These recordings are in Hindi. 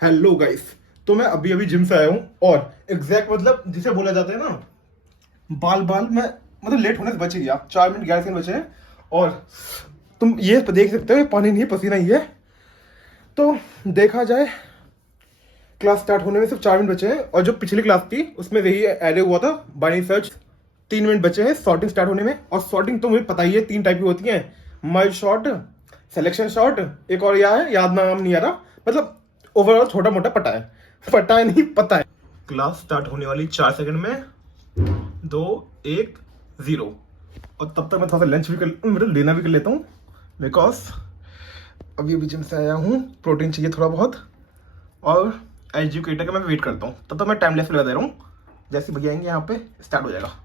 Hello guys. तो मैं अभी अभी जिम से आया हूँ और एग्जैक्ट मतलब जिसे बोला जाता है ना बाल बाल मैं मतलब लेट होने से बच गया। 4 मिनट 11 सेकंड बचे हैं और तुम ये देख सकते हो ये पानी नहीं पसीना ही है। तो देखा जाए क्लास स्टार्ट होने में सिर्फ 4 मिनट बचे हैं और जो पिछली क्लास थी उसमें यही एरे हुआ था बाइनरी सर्च। 3 मिनट बचे हैं सॉर्टिंग स्टार्ट होने में और सॉर्टिंग तो मुझे पता ही है 3 टाइप की होती है। मर्ज शॉर्ट, सिलेक्शन शॉर्ट, एक और यह है याद नाम नहीं आ रहा। मतलब ओवरऑल छोटा मोटा पता है नहीं पता है। क्लास स्टार्ट होने वाली 4 सेकंड में 2 1 0 और तब तक मैं थोड़ा सा लंच भी कर मतलब लेना भी कर लेता हूँ बिकॉज अभी अभी जिम से आया हूँ, प्रोटीन चाहिए थोड़ा बहुत और एजुकेटर का मैं वेट करता हूँ। तब तक मैं टाइम लेस लगा दे रहा हूँ। जैसे भैया आएंगे यहाँ पे स्टार्ट हो जाएगा।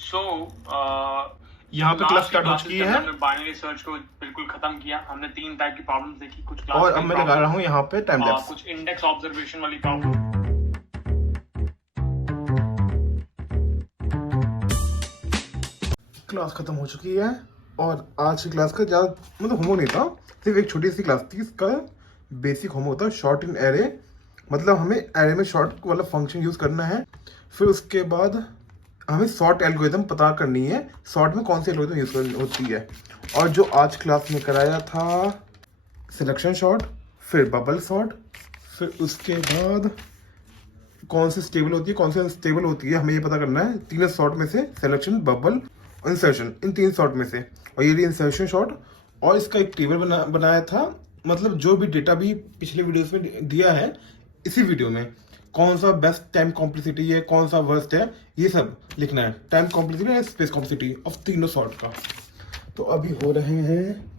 सो यहाँ पे क्लास स्टार्ट हो चुकी है हमने बाइनरी सर्च को बिल्कुल खत्म किया। हमने 3 टाइप की प्रॉब्लम्स देखी, कुछ और अब मैं लगा रहा हूँ यहाँ पे टाइम लैप्स। कुछ इंडेक्स ऑब्जर्वेशन वाली प्रॉब्लम। क्लास खत्म हो चुकी है और आज की क्लास का ज़्यादा मतलब होमवर्क नहीं था, सिर्फ एक छोटी सी क्लास थी। इसका बेसिक होमवर्क था शॉर्ट इन एरे, मतलब हमें एरे में शॉर्ट वाला फंक्शन यूज़ करना है। फिर उसके बाद हमें शॉर्ट एल्गोरिथम पता करनी है, शॉर्ट में कौन सी एल्गोरिथम यूज़ करनी होती है। और जो आज क्लास में कराया था सिलेक्शन शॉर्ट, फिर बबल शॉर्ट, फिर उसके बाद कौन सी स्टेबल होती है कौन सी अनस्टेबल होती है, हमें ये पता करना है। तीनों शॉर्ट में से सिलेक्शन, बबल और इंसर्शन, इन 3 शॉर्ट में से। और ये इंसर्शन शॉर्ट और इसका एक टेबल बनाया था, मतलब जो भी डेटा भी पिछले वीडियोस में दिया है इसी वीडियो में कौन सा बेस्ट टाइम कॉम्प्लेक्सिटी है, कौन सा वर्स्ट है, ये सब लिखना है। टाइम कॉम्प्लेक्सिटी और स्पेस कॉम्प्लेक्सिटी ऑफ तीनों शॉर्ट का। तो अभी हो रहे हैं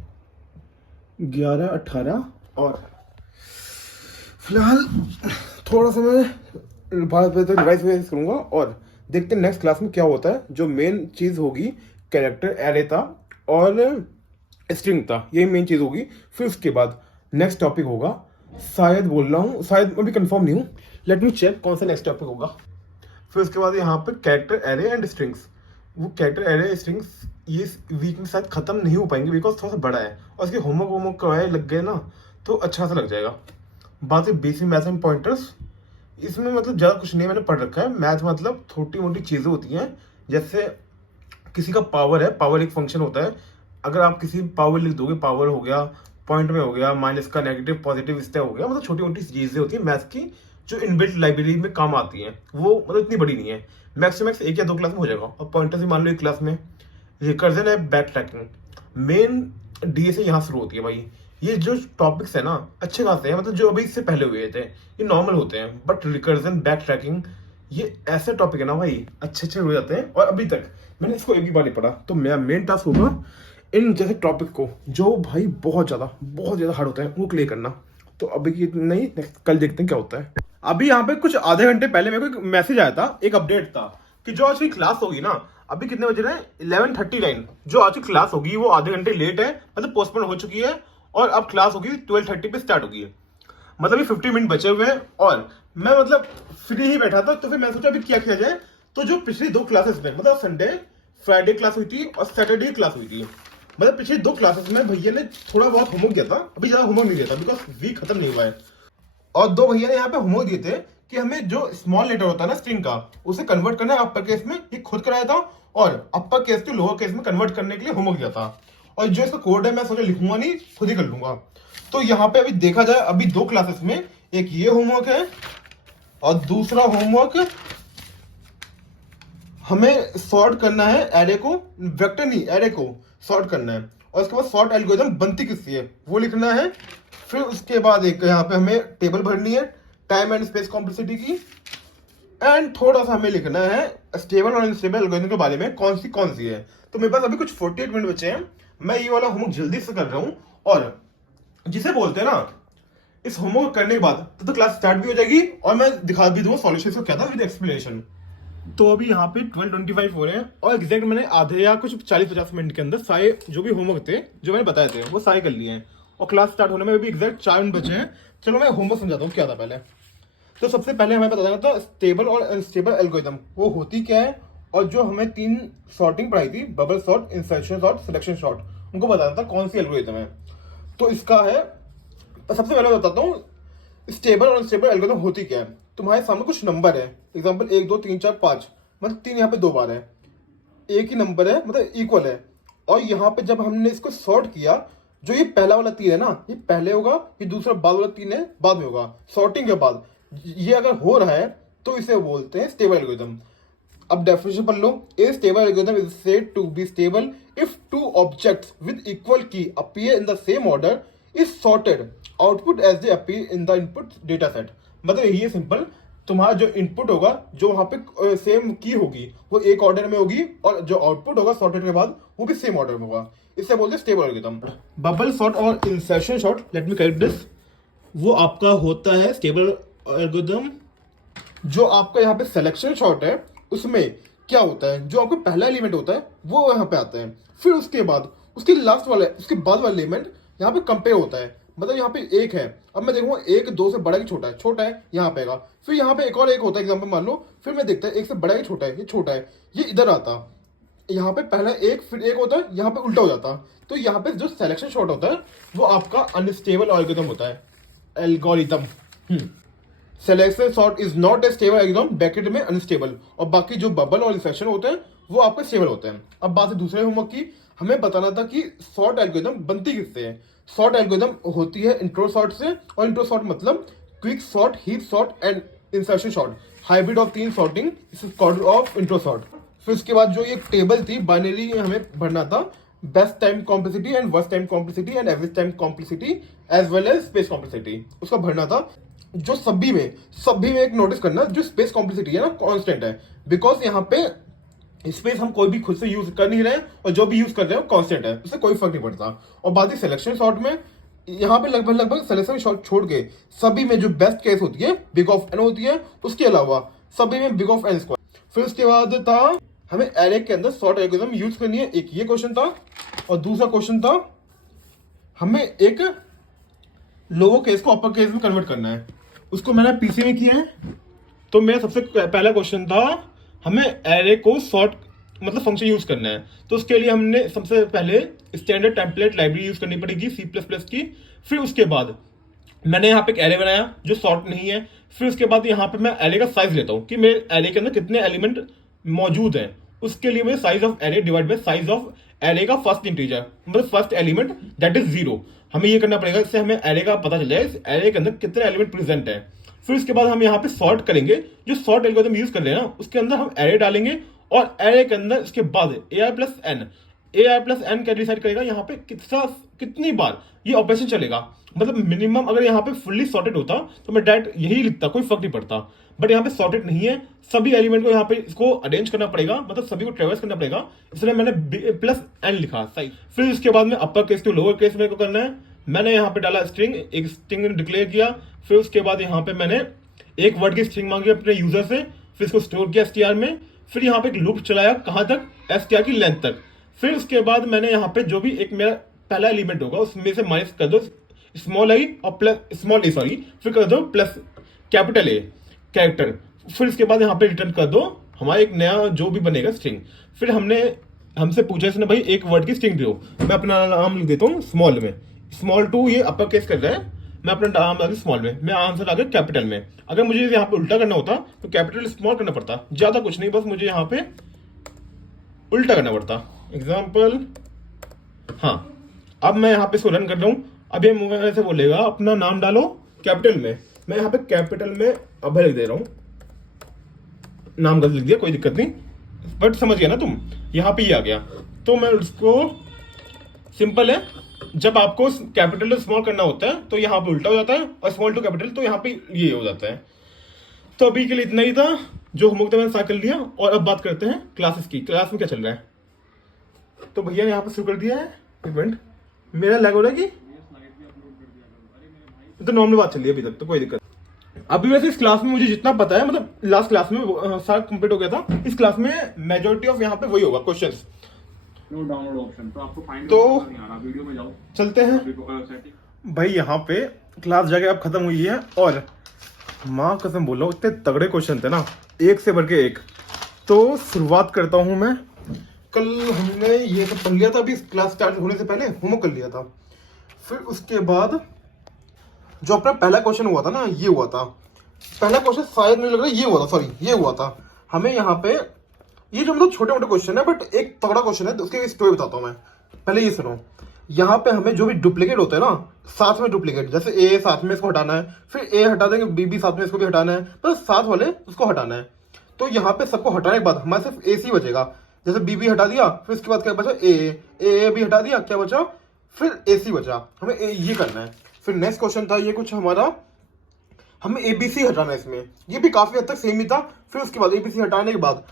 11:18 और फिलहाल थोड़ा सा मैं 12 बजे तक रिवाइज करूंगा और देखते हैं नेक्स्ट क्लास में क्या होता है। जो मेन चीज़ होगी कैरेक्टर एरे था और स्ट्रिंग था, यही मेन चीज़ होगी। फिर उसके बाद नेक्स्ट टॉपिक होगा, शायद बोल रहा हूँ, शायद मैं भी कंफर्म नहीं हूँ, लेट मी चेक कौन सा नेक्स्ट टॉपिक होगा। फिर उसके बाद यहाँ पे कैरेक्टर एरे एंड स्ट्रिंग्स, वो कैरेक्टर एरे स्ट्रिंग्स ये वीक में शायद खत्म नहीं हो पाएंगे बिकॉज थोड़ा सा बड़ा है और इसके होमवर्क करवाए लग गए ना तो अच्छा सा लग जाएगा। बात है बेसिक मैथ एंड पॉइंटर्स, इसमें मतलब ज़्यादा कुछ नहीं मैंने पढ़ रखा है। मैथ मतलब छोटी मोटी चीज़ें होती हैं, जैसे किसी का पावर है, पावर एक फंक्शन होता है। अगर आप किसी पावर लिख दोगे, पावर हो गया पॉइंट में हो गया, माइनस का नेगेटिव पॉजिटिव इस तरह हो गया। मतलब छोटी मोटी चीज़ें होती हैं मैथ की जो इनबिल्ट लाइब्रेरी में काम आती हैं, वो मतलब इतनी बड़ी नहीं है। मैक्स टू मैक्स 1 या 2 क्लास में हो जाएगा। और पॉइंटर्स भी मान लो 1 क्लास में। रिकर्जन है, बैक ट्रैकिंग, मेन डी से यहाँ शुरू होती है भाई। ये जो टॉपिक्स है ना अच्छे खासे हैं, मतलब जो अभी इससे पहले हुए थे ये नॉर्मल होते हैं, बट रिकर्जन, बैक ट्रैकिंग ये ऐसे टॉपिक है ना भाई अच्छे हो जाते हैं। और अभी तक मैंने इसको एक भी बार नहीं पढ़ा। तो मेरा मेन टास्क होगा इन जैसे टॉपिक को जो भाई बहुत ज़्यादा हार्ड होता है वो क्लियर करना। तो अभी की नहीं, कल देखते हैं क्या होता है। अभी यहाँ पे कुछ आधे घंटे पहले मेरे को एक मैसेज आया था, एक अपडेट था कि जो आज की क्लास होगी ना, अभी कितने बजे रहे 11:39, जो आज की क्लास होगी वो आधे घंटे लेट है, मतलब पोस्टपोन हो चुकी है और अब क्लास होगी 12:30 पे स्टार्ट होगी। मतलब ये 50 मिनट बचे हुए हैं और मैं मतलब फ्री ही बैठा था। तो फिर मैं सोचा अभी क्या किया जाए। तो जो पिछली 2 क्लासेस में मतलब संडे फ्राइडे क्लास हुई थी और सैटरडे क्लास हुई थी, मतलब पिछली 2 क्लासेस में भैया ने थोड़ा बहुत होमवर्क दिया था। अभी ज्यादा होमवर्क नहीं दिया था बिकॉज वीक खत्म नहीं हुआ है। और 2 भैया ने यहाँ पे होमवर्क दिए थे कि हमें जो स्मॉल लेटर होता है ना स्ट्रिंग का, उसे कन्वर्ट करना है अपर केस में। ये खुद कराया था और अपर केस को लोअर केस में कन्वर्ट करने के लिए होमवर्क दिया था। और जो इसका कोड है मैं सोचा लिखूंगा नहीं, खुद ही कर लूंगा। तो यहाँ पे अभी देखा जाए अभी 2 क्लासेस में एक ये होमवर्क है और दूसरा होमवर्क हमें सॉर्ट करना है एरे को, वेक्टर नहीं एरे को सॉर्ट करना है। और उसके बाद सॉर्ट एल्गोरिथम बनती किससे है वो लिखना है। फिर उसके बाद एक यहाँ पे हमें टेबल भरनी है टाइम एंड स्पेस कॉम्प्लेक्सिटी की। एंड थोड़ा सा हमें लिखना है स्टेबल और अनस्टेबल एल्गोरिथम के बारे में कौन सी है। तो मेरे पास अभी कुछ 48 मिनट बचे हैं। मैं ये वाला होमवर्क जल्दी से कर रहा हूँ और जिसे बोलते हैं ना इस होमवर्क करने के बाद तो क्लास स्टार्ट भी हो जाएगी और मैं दिखा भी दूंगा सॉल्यूशन इसको क्या था विद एक्सप्लेनेशन। तो अभी यहाँ पे 12:25 हो रहे हैं और एग्जैक्ट मैंने आधे या कुछ 40-50 मिनट के अंदर सारे जो भी होमवर्क थे जो मैंने बताए थे वो सारे कर लिए हैं और क्लास स्टार्ट होने में भी एग्जैक्ट 4 मिनट बचे हैं। चलो मैं होमवर्क समझाता हूँ क्या था पहले। तो सबसे पहले हमें पता चला था स्टेबल और अनस्टेबल एल्गोरिथम वो होती क्या है, और जो हमें 3 सॉर्टिंग पढ़ाई थी, bubble sort, insertion sort, selection sort, उनको बताना था कौन सी एल्गोरिथम है। तो इसका है, तो सबसे पहले बताता हूँ स्टेबल और अनस्टेबल एल्गोरिथम होती क्या है? तुम्हारे सामने कुछ नंबर है, एग्जांपल 1 2 3 4 5, मतलब 3 यहाँ पे 2 बार है, एक ही नंबर है मतलब इक्वल है, और यहाँ पे जब हमने इसको सॉर्ट किया, जो ये पहला वाला 3 है ना, ये पहले होगा, ये दूसरा बाद वाला 3 है बाद में होगा, सॉर्टिंग के बाद ये अगर हो रहा है तो इसे बोलते हैं स्टेबल एल्गोरिथम। अब डेफिनेशन पढ़ लो, a stable algorithm is said to be stable if two objects with equal key appear in the same order is sorted output as they appear in the input data set. मतलब यही है सिंपल, तुम्हारा जो इनपुट होगा, जो वहां पे सेम की होगी वो एक ऑर्डर में होगी, और जो आउटपुट होगा सॉर्टेड के बाद वो भी सेम ऑर्डर में होगा। इससे बोलते हैं स्टेबल एल्गोरिथम। बबल सॉर्ट और insertion sort, let me correct this, वो आपका होता है स्टेबल एल्गोरिथम। जो आपका यहाँ पे सिलेक्शन शॉर्ट है, उसमें क्या होता है, जो आपका पहला एलिमेंट होता है वो यहाँ पे आता है, फिर उसके बाद उसके लास्ट वाला, उसके बाद वाला एलिमेंट यहाँ पे कंपेयर होता है। मतलब यहाँ पे एक है, अब मैं देखूंगा एक 2 से बड़ा कि छोटा है, छोटा है यहाँ पे आएगा, फिर यहाँ पे एक और एक होता है एग्जाम्पल मान लो, फिर मैं देखता है एक से बड़ा कि छोटा है, ये छोटा है, ये इधर आता, यहाँ पे पहला एक फिर एक होता है, यहाँ पे उल्टा हो जाता। तो यहाँ पे जो सिलेक्शन शॉर्ट होता है वो आपका अनस्टेबल एल्गोरिथम होता है, algorithm. Selection sort is not a stable algorithm, bracket में अनस्टेबल, और बाकी जो बबल और इंसर्शन होते हैं वो आपके स्टेबल होते हैं। अब बात है दूसरे होमवर्क की, हमें बताना था कि सॉर्ट एल्गोरिथम बनती किससे है। सॉर्ट एल्गोरिथम होती है इंट्रो सॉर्ट से, और इंट्रो सॉर्ट मतलब quick sort, heap sort and insertion sort, hybrid of 3 sorting, इस कॉल्ड ऑफ इंट्रो सॉर्ट। फिर उसके बाद जो ये टेबल थी बाइनरी, हमें भरना था best time complexity and worst time complexity and average time complexity as well as space complexity, उसका भरना था। जो सभी में एक नोटिस करना, जो स्पेस कॉम्प्लेक्सिटी है ना कांस्टेंट है, बिकॉज यहाँ पे स्पेस हम कोई भी खुद से यूज कर नहीं रहे हैं, और जो भी यूज कर रहे हैं कांस्टेंट है, उससे कोई फर्क नहीं पड़ता। और बात ही सिलेक्शन शॉर्ट में, यहाँ पे लगभग सिलेक्शन शॉर्ट छोड़ के सभी में जो बेस्ट केस होती है बिग ऑफ एन होती है, उसके अलावा सभी में बिग ऑफ एन स्क्वायर। फिर उसके बाद था हमें एरे के अंदर सॉर्ट एल्गोरिथम यूज करनी है, एक ये क्वेश्चन था, और दूसरा क्वेश्चन था हमें एक लोअर केस को अपर केस में कन्वर्ट करना है, उसको मैंने पीसी में किया है। तो मेरा सबसे पहला क्वेश्चन था हमें एरे को सॉर्ट मतलब फंक्शन यूज करना है, तो उसके लिए हमने सबसे पहले स्टैंडर्ड टेम्पलेट लाइब्रेरी यूज करनी पड़ेगी C++ की। फिर उसके बाद मैंने यहाँ पे एक एरे बनाया जो सॉर्ट नहीं है। फिर उसके बाद यहाँ पे मैं एरे का साइज लेता हूँ कि मेरे एरे के अंदर कितने एलिमेंट मौजूद हैं, उसके लिए मैं size of array divide by size of array का फर्स्ट इंटीजर, मतलब फर्स्ट एलिमेंट दैट इज 0, हमें ये करना पड़ेगा। इससे हमें एरे का पता चल जाए इस एरे के अंदर कितने एलिमेंट प्रेजेंट है। फिर उसके बाद हम यहाँ पे सॉर्ट करेंगे, जो सॉर्ट एल्गोरिथम यूज कर रहे हैं ना, उसके अंदर हम एरे डालेंगे, और एरे के अंदर इसके बाद AR+N क्या डिसाइड करेगा यहाँ पे कितनी बार ये ऑपरेशन चलेगा। मतलब मिनिमम अगर यहाँ पे फुल्ली सॉर्टेड होता तो मैं डायरेक्ट यही लिखता, कोई फर्क नहीं पड़ता, बट यहाँ पे सॉर्टेड नहीं है, सभी एलिमेंट को यहाँ पे इसको अरेंज करना पड़ेगा, मतलब सभी को ट्रेवर्स करना पड़ेगा, इसलिए मैंने B+N लिखा सही। फिर उसके बाद में upper case to lower case मेरे को करना है, मैंने यहाँ पे डाला स्ट्रिंग, एक स्ट्रिंग डिक्लेयर किया। फिर उसके बाद यहाँ पे मैंने एक वर्ड की स्ट्रिंग मांगी अपने यूजर से, फिर इसको स्टोर किया str में। फिर यहाँ पे एक लूप चलाया, कहाँ तक, str की लेंथ तक। फिर उसके बाद मैंने यहाँ पे जो भी एक मेरा पहला एलिमेंट होगा उसमें से माइनस कर दो स्मॉल आई और प्लस स्मॉल ए, सॉरी, फिर कर दो प्लस कैपिटल ए कैरेक्टर। फिर इसके बाद यहाँ पे रिटर्न कर दो हमारा एक नया जो भी बनेगा स्ट्रिंग। फिर हमसे पूछा इसने भाई एक वर्ड की स्ट्रिंग दो, मैं अपना नाम लिख देता हूँ स्मॉल में, स्मॉल टू ये अपर केस कर रहा है, मैं अपना नाम डाल स्मॉल में, मैं आंसर आ गया कैपिटल में। अगर मुझे यहाँ पे उल्टा करना होता तो कैपिटल स्मॉल करना पड़ता, ज्यादा कुछ नहीं, बस मुझे यहाँ पे उल्टा करना पड़ता। एग्जाम्पल, हाँ, अब मैं यहाँ पे इसको रन कर रहा हूँ। अब ये मुझे से बोलेगा अपना नाम डालो कैपिटल में, मैं यहाँ पे कैपिटल में अभय लिख दे रहा हूँ, नाम गलत लिख दिया, कोई दिक्कत नहीं, बट समझ गया ना तुम, यहाँ पे ये आ गया। तो मैं उसको, सिंपल है, जब आपको कैपिटल टू स्मॉल करना होता है तो यहाँ पे उल्टा हो जाता है, और स्मॉल टू कैपिटल तो यहाँ पे ये हो जाता है। तो अभी के लिए इतना ही था जो होमवर्क मैंने स्टार्ट कर लिया। और अब बात करते हैं क्लासेस की, क्लास में क्या चल रहा है। तो भैया ने यहाँ पे शुरू कर दिया है, एक मिनट, मेरा लैग हो रहा है कि तो नॉर्मल बात चल रही है अभी तक, तो कोई दिक्कत। अभी वैसे इस क्लास में मुझे जितना पता है, मतलब लास्ट क्लास में सारा कंप्लीट हो गया था, इस क्लास में मेजॉरिटी ऑफ यहाँ पे वही होगा क्वेश्चंस। डाउनलोड ऑप्शन तो आपको फाइंड तो नहीं आ रहा, वीडियो में जाओ, चलते हैं भाई। यहाँ पे क्लास जाके अब खत्म हुई है, और माँ कसम बोल रहा हूँ इतने तगड़े क्वेश्चन थे ना, एक से बढ़ के एक। तो शुरुआत करता हूँ मैं। कल हमने ये सब पढ़ लिया था, अभी क्लास स्टार्ट होने से पहले होमवर्क कर लिया था। फिर उसके बाद जो अपना पहला क्वेश्चन हुआ था ना, ये हुआ था पहला क्वेश्चन, शायद मुझे लग रहा है ये हुआ था, सॉरी ये हुआ था। हमें यहाँ पे ये जो मतलब छोटे मोटे क्वेश्चन है, बट एक तगड़ा क्वेश्चन है, तो उसकी स्टोरी बताता हूँ मैं। पहले ये सुनो, यहाँ पे हमें जो भी डुप्लीकेट होता है ना, साथ में डुप्लीकेट, जैसे ए साथ में इसको हटाना है, फिर ए हटा देंगे, बी भी साथ में इसको भी हटाना है, तो साथ वाले उसको हटाना है। तो यहाँ पे सबको हटाने के बाद हमारे सिर्फ ए सी बचेगा। जैसे बी भी हटा दिया, फिर इसके बाद क्या बचा, ए भी हटा दिया, क्या बचा, फिर ए सी बचा। हमें ये करना है। फिर नेक्स्ट क्वेश्चन था ये कुछ हमारा, हमें एबीसी हटाना है इसमें, ये भी काफी हद तक सेम ही था। फिर उसके बाद एबीसी हटाने के बाद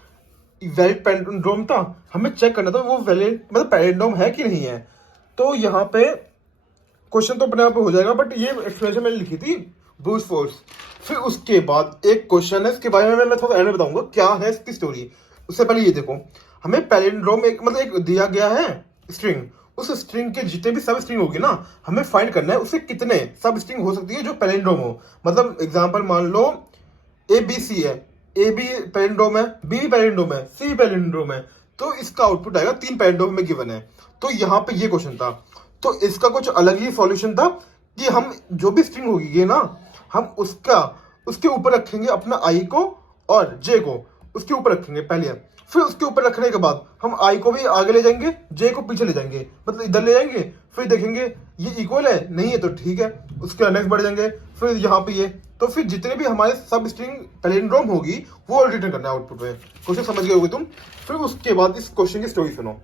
वैलिड पैलिंड्रोम था, हमें चेक करना था वो वैलिड मतलब पैलिंड्रोम है कि नहीं है। तो यहाँ पे क्वेश्चन तो अपने आप हो जाएगा, बट ये एक्सप्लेनेशन मैंने लिखी थी ब्रूट फोर्स। फिर उसके बाद एक क्वेश्चन है, इसके बारे में मैं थोड़ा एंड में बताऊंगा क्या है इसकी स्टोरी। उससे पहले ये देखो, हमें पैलिंड्रोम एक मतलब एक दिया गया है स्ट्रिंग, उस स्ट्रिंग के जितने भी सब स्ट्रिंग होगी ना, हमें फाइंड करना है उससे कितने सब स्ट्रिंग हो सकती है जो पैलिंड्रोम हो। मतलब एग्जांपल मान लो ए बी सी है, ए बी पैलिंड्रोम है, बी भी पैलिंड्रोम है, सी भी पैलिंड्रोम है, तो इसका आउटपुट आएगा 3 पैलिंड्रोम में गिवन है। तो यहाँ पे ये क्वेश्चन था, तो इसका कुछ अलग ही सॉल्यूशन था कि हम जो भी स्ट्रिंग होगी ये ना, हम उसके ऊपर रखेंगे अपना आई को और जे को उसके ऊपर रखेंगे पहले। फिर उसके ऊपर रखने के बाद हम आई को भी आगे ले जाएंगे, जे को पीछे ले जाएंगे, मतलब इधर ले जाएंगे। फिर देखेंगे ये इक्वल है, नहीं है तो ठीक है, उसके नेक्स्ट बढ़ जाएंगे। फिर यहाँ पे ये, तो फिर जितने भी हमारे सब स्ट्रिंग पैलिंड्रोम होगी वो रिटर्न करना है आउटपुट में। क्वेश्चन समझ गए होगे तुम। फिर उसके बाद इस क्वेश्चन की स्टोरी सुनो।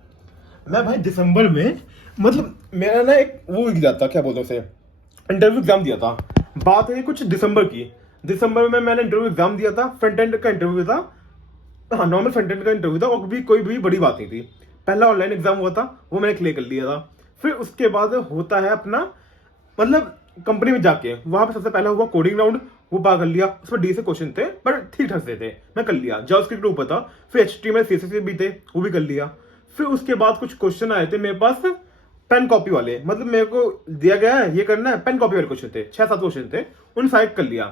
मैं भाई दिसंबर में मतलब मेरा ना एक वो दिया था, क्या बोलते हैं उसे, इंटरव्यू एग्जाम दिया था। बात है कुछ दिसंबर की। दिसंबर में मैंने इंटरव्यू एग्जाम दिया था, फ्रंट एंड का इंटरव्यू था। हाँ, नॉर्मल फ्रंट एंड का इंटरव्यू था और भी कोई भी बड़ी बात नहीं थी। पहला ऑनलाइन एग्जाम हुआ था, वो मैंने क्लियर कर लिया था। फिर उसके बाद होता है अपना मतलब कंपनी में जाके, वहां पे सबसे पहला हुआ कोडिंग राउंड, वो पार कर लिया। उसमें डी से क्वेश्चन थे बट ठीक ठाक से थे, मैं कर लिया। जावास्क्रिप्ट के ऊपर था। फिर HTML CSS भी थे, वो भी कर लिया। फिर उसके बाद कुछ क्वेश्चन आए थे मेरे पास पेन कॉपी वाले, मतलब मेरे को दिया गया है ये करना है, पेन कॉपी वाले क्वेश्चन थे, 6-7 क्वेश्चन थे, उन साइड कर लिया।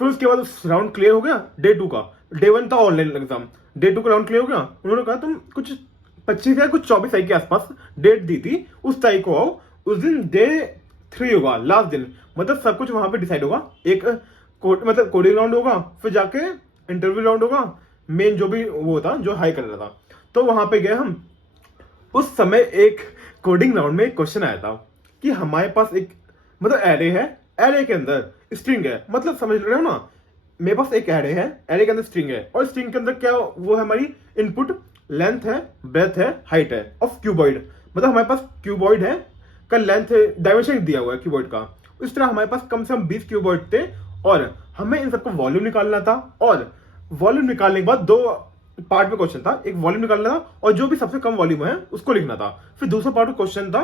फिर उसके बाद राउंड क्लियर हो गया। डे 2 का, डे 1 था ऑनलाइन एग्जाम, डे 2 का राउंड क्लियर हो गया। उन्होंने कहा तुम कुछ 25 या कुछ 24 तारीख के आसपास डेट दी थी, उस तारीख को आओ। उस दिन डे 3 होगा, लास्ट दिन, मतलब सब कुछ वहां पे डिसाइड होगा। एक मतलब कोडिंग राउंड होगा, फिर जाके इंटरव्यू राउंड होगा, मेन जो भी वो था जो हाई कर रहा था। तो वहां पे गए हम। उस समय एक कोडिंग राउंड में एक क्वेश्चन आया था कि हमारे पास एक मतलब एरे है, एरे के अंदर स्ट्रिंग है, मतलब समझ रहे हो ना, मेरे पास एक एरे है, एरे के अंदर स्ट्रिंग है, और स्ट्रिंग के अंदर क्या वो है हमारी इनपुट, लेंथ है, ब्रेथ है, हाइट है ऑफ क्यूबॉइड। मतलब हमारे पास क्यूबॉइड है का लेंथ डायमेंशन दिया हुआ है क्यूबॉइड का। इस तरह हमारे पास कम से कम 20 क्यूबॉइड थे और हमें इन सबका वॉल्यूम निकालना था। और वॉल्यूम निकालने के बाद 2 पार्ट में क्वेश्चन था, एक वॉल्यूम निकालना था और जो भी सबसे कम वॉल्यूम है उसको लिखना था। फिर दूसरा पार्ट में क्वेश्चन था,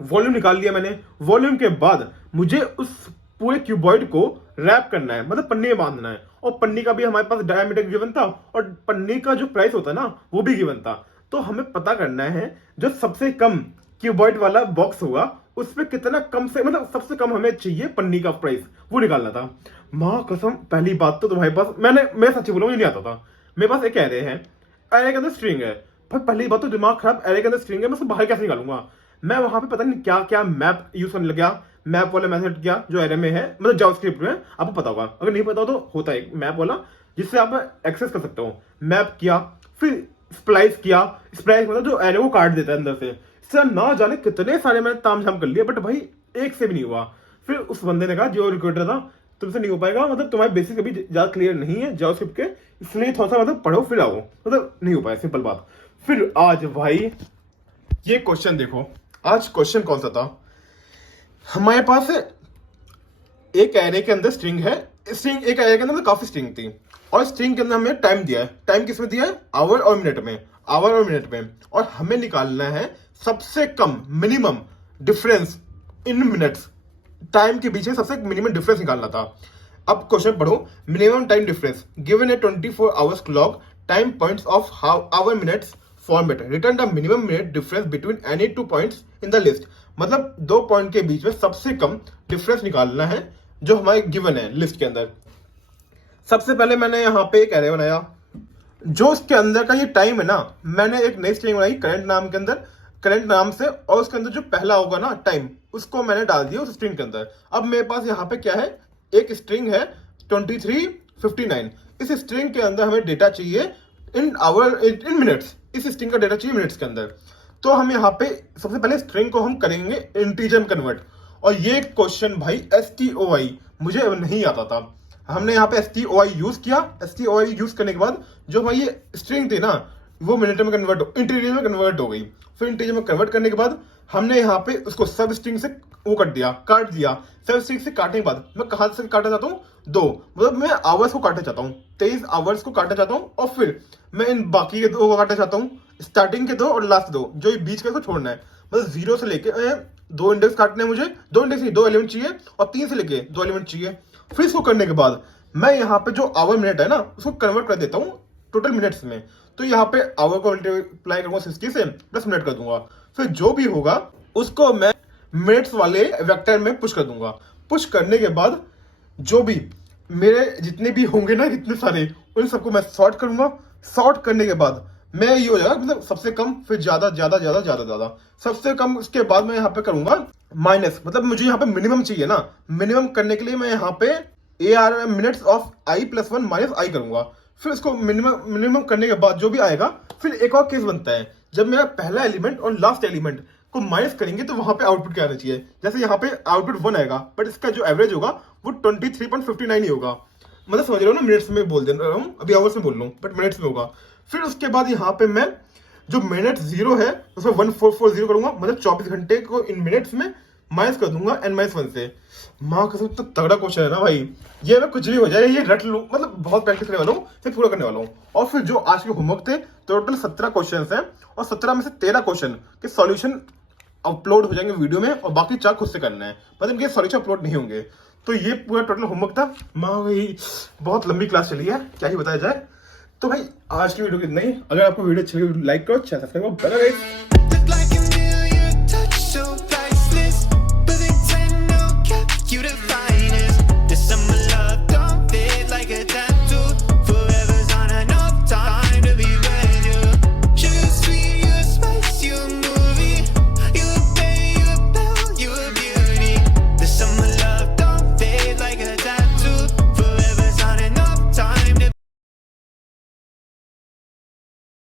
वॉल्यूम निकाल लिया मैंने। वॉल्यूम के बाद मुझे उस पूरे क्यूबॉइड को रैप करना है, मतलब पन्नी में बांधना है। और पन्नी का भी हमारे पास डायमीटर गिवन था और पन्नी का जो प्राइस होता है ना वो भी गिवन था। तो हमें पता करना है जो सबसे कम क्यूबॉइड वाला बॉक्स होगा उस पर कितना कम से मतलब सबसे कम हमें चाहिए पन्नी का प्राइस, वो निकालना था। माँ कसम, पहली बात तो तुम्हारे पास मैं सच्ची बोलूँ मुझे नहीं आता था। मेरे पास एक एरे है, एरे के अंदर स्ट्रिंग है। भाई पहली बात तो दिमाग खराब, एरे के अंदर स्ट्रिंग है, मैं उसको बाहर कैसे निकालूंगा। मैं वहां पे पता नहीं क्या क्या मैप यूज करने लग गया, मैप वाला मेथड किया जो एरे में है, मतलब जावास्क्रिप्ट में, आपको पता होगा, अगर नहीं पता हो तो होता है मैप वाला जिससे आप एक्सेस कर सकते हो। मैप किया, फिर स्प्लाइस किया, स्प्लाइस मतलब जो एरे को काट देता है अंदर से। सर ना जाने कितने सारे मैंने तामझाम कर लिए, बट भाई एक से भी नहीं हुआ। फिर उस बंदे ने कहा जो रिक्रूटर था, तुमसे नहीं हो पाएगा, मतलब तुम्हारे बेसिक अभी ज्यादा क्लियर नहीं है जावास्क्रिप्ट के, इसलिए थोड़ा सा मतलब पढ़ो फिर आओ, मतलब नहीं हो पाया, सिंपल बात। फिर आज भाई ये क्वेश्चन देखो, आज क्वेश्चन कौन सा था, हमारे पास एक एरे के अंदर स्ट्रिंग है, स्ट्रिंग एक एरे के अंदर काफी स्ट्रिंग थी और स्ट्रिंग के अंदर हमें टाइम दिया है। टाइम किसमें दिया है, आवर और मिनट में, आवर और मिनट में। और हमें निकालना है सबसे कम minimum difference in minutes, time के बीच में सबसे मिनिमम डिफरेंस निकालना था। अब क्वेश्चन पढ़ो, minimum time difference given a 24 hours clock time points of hour minutes format, return the minimum minute difference between any 2 points in the list. मतलब 2 पॉइंट के बीच में सबसे कम डिफरेंस निकालना है जो हमारे गिवन है लिस्ट के अंदर। सबसे पहले मैंने यहाँ पे एक एरे बनाया, जो उसके अंदर का ये टाइम है ना, मैंने एक नई स्ट्रिंग बनाई करंट नाम के अंदर, करंट नाम से, और उसके अंदर जो पहला होगा ना टाइम, उसको मैंने डाल दिया उस स्ट्रिंग के अंदर। अब मेरे पास यहाँ पे क्या है, एक स्ट्रिंग है 2359। इस स्ट्रिंग के अंदर हमें डेटा चाहिए इन मिनट्स, इस स्ट्रिंग का डेटा चाहिए मिनट्स के अंदर। तो हम यहाँ पे सबसे पहले स्ट्रिंग को हम करेंगे इंटीजर में कन्वर्ट। और ये क्वेश्चन भाई STOI मुझे नहीं आता था। हमने यहाँ पे STOI यूज किया। STOI यूज करने के बाद जो हमारी ये स्ट्रिंग थी ना, वो मिनट में कन्वर्ट, इंटीजर में कन्वर्ट हो गई। फिर इंटीजर में कन्वर्ट करने के बाद हमने यहाँ पे उसको सब स्ट्रिंग से वो कर दिया, काट दिया। सब स्ट्रिंग से काटने के बाद मैं कहाँ से काटना चाहता हूँ, 2, मतलब मैं आवर्स को काटना चाहता हूँ, 23 आवर्स को काटना चाहता हूँ। और फिर मैं इन बाकी के 2 को काटना चाहता हूँ, स्टार्टिंग के 2 और लास्ट 2, जो ये बीच के को छोड़ना है। मतलब 0 से लेके 2 इंडेक्स काटने हैं मुझे, 2 इंडेक्स नहीं 2 एलिमेंट चाहिए, और 3 से लेके 2 एलिमेंट चाहिए। फिर इसको करने के बाद मैं यहाँ पे जो आवर मिनट है ना, उसको कन्वर्ट कर देता हूँ टोटल मिनट्स में। तो यहाँ पे आवर को मल्टीप्लाई करूंगा 60 से, प्लस मिनट कर दूंगा। फिर जो भी होगा उसको मैं मिनट्स वाले वेक्टर में पुश कर दूंगा। पुश करने के बाद जो भी मेरे जितने भी होंगे ना, इतने सारे, उन सबको मैं सॉर्ट करूंगा। सॉर्ट करने के बाद मैं ये हो जाएगा, मतलब सबसे कम, फिर ज्यादा ज्यादा ज्यादा ज्यादा ज्यादा, सबसे कम। उसके बाद मैं यहाँ पे करूंगा माइनस, मतलब मुझे यहाँ पे मिनिमम चाहिए ना। मिनिमम करने के लिए मैं यहाँ पे AR minutes of I+1 minus I करूंगा। फिर उसको मिनिमम करने के बाद जो भी आएगा, फिर एक और केस बनता है, जब मेरा पहला एलिमेंट और लास्ट एलिमेंट को माइनस करेंगे तो वहां पे आउटपुट क्या आना चाहिए। जैसे यहाँ पे आउटपुट 1 आएगा, बट इसका जो एवरेज होगा वो 23.59 ही होगा। मतलब समझ रहे हो ना, मिनट्स में बोल दे रहा हूँ, अभी आवर्स में बोल रहा हूँ, बट मिनट्स में होगा। फिर उसके बाद यहाँ पे मैं जो मिनट 0 है उसमें 1440 करूंगा, मतलब 24 घंटे को इन मिनट्स में माइनस कर दूंगा n-1 से। माँ कसम, तो तगड़ा क्वेश्चन है ना भाई। ये मैं कुछ भी हो जाए ये रट लूं, मतलब बहुत प्रैक्टिस करने वाला हूँ, फिर पूरा करने वाला हूँ। और फिर जो आज के होमवर्क थे, टोटल 17 क्वेश्चन हैं, और 17 में से 13 क्वेश्चन के सॉल्यूशन अपलोड हो जाएंगे वीडियो में, और बाकी 4 खुद से करना है, मतलब इनके सॉल्यूशन अपलोड नहीं होंगे। तो ये पूरा टोटल होमवर्क था। माँ भाई बहुत लंबी क्लास चली है, क्या ही बताया जाए। तो भाई आज की वीडियो कितना ही। अगर आपको वीडियो अच्छी लगी लाइक करो, चैनल सब्सक्राइब करो।